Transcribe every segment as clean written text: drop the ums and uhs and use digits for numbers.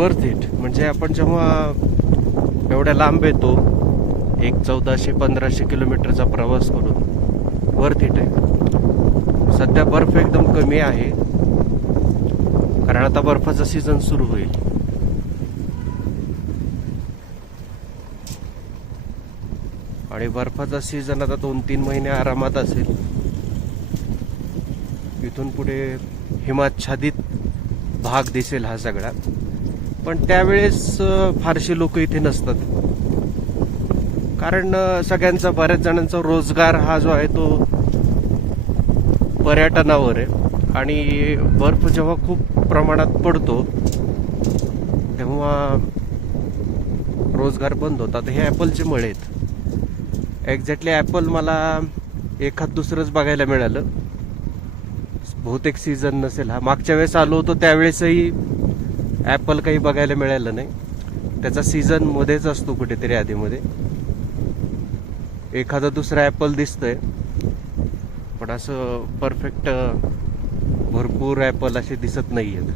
Worth it. म्हणजे आपण जेव्हा एवढ्या लांब येतो, 1400-1500 किलोमीटरचा प्रवास करून, वर्थ इट आहे. सध्या बर्फ एकदम कमी आहे, कारण आता बर्फाचा सीझन सुरू होईल. आणि बर्फाचा सीझन आता 2-3 महिने आरामात असेल. इथून पुढे हिमाच्छादित भाग दिसेल हा सगळा. पण त्यावेळेस फारशी लोक इथे नसतात, कारण सगळ्यांचा, बऱ्याच जणांचा रोजगार हा जो आहे तो पर्यटनावर आहे. आणि बर्फ जेव्हा खूप प्रमाणात पडतो तेव्हा रोजगार बंद होतात. हे ॲपलचे मळे आहेत. एक्झॅक्टली ॲपल मला एखाद दुसरंच बघायला मिळालं. बहुतेक सीझन नसेल हा. मागच्या वेळेस आलो होतो त्यावेळेसही ॲपल काही बघायला मिळालं नाही. त्याचा सीझन मध्येच असतो कुठेतरी आधीमध्ये. एखादा दुसरा ॲपल दिसतंय, पण असं परफेक्ट भरपूर ॲपल असे दिसत नाही आहेत.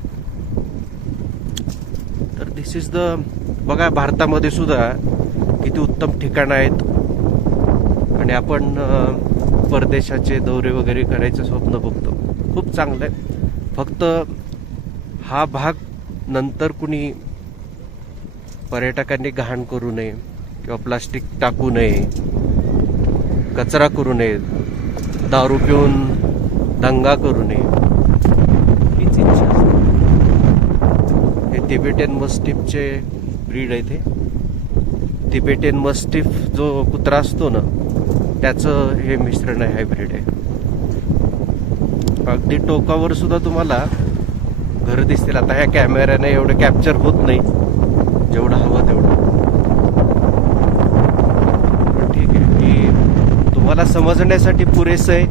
तर दिस इज द, बघा भारतामध्ये सुद्धा किती उत्तम ठिकाणं आहेत. आणि आपण परदेशाचे दौरे वगैरे करायचं स्वप्न बघतो. खूप चांगलं आहे. फक्त हा भाग नंतर कुणी पर्यटकांनी घाण करू नये किंवा प्लास्टिक टाकू नये, कचरा करू नये, दारू पिऊन दंगा करू नये, हीच इच्छा असते. हे तिबेटियन मस्टिफचे ब्रीड आहे. ते तिबेटियन मस्टिफ जो कुत्रा असतो ना, त्याचं हे मिश्रण आहे, हायब्रिड आहे. अगदी टोकावर सुद्धा तुम्हाला घर दिसतील. आता ह्या कॅमेऱ्याने एवढं कॅप्चर होत नाही जेवढं हवं तेवढं, पण ठीक आहे. की तुम्हाला समजण्यासाठी पुरेसं आहे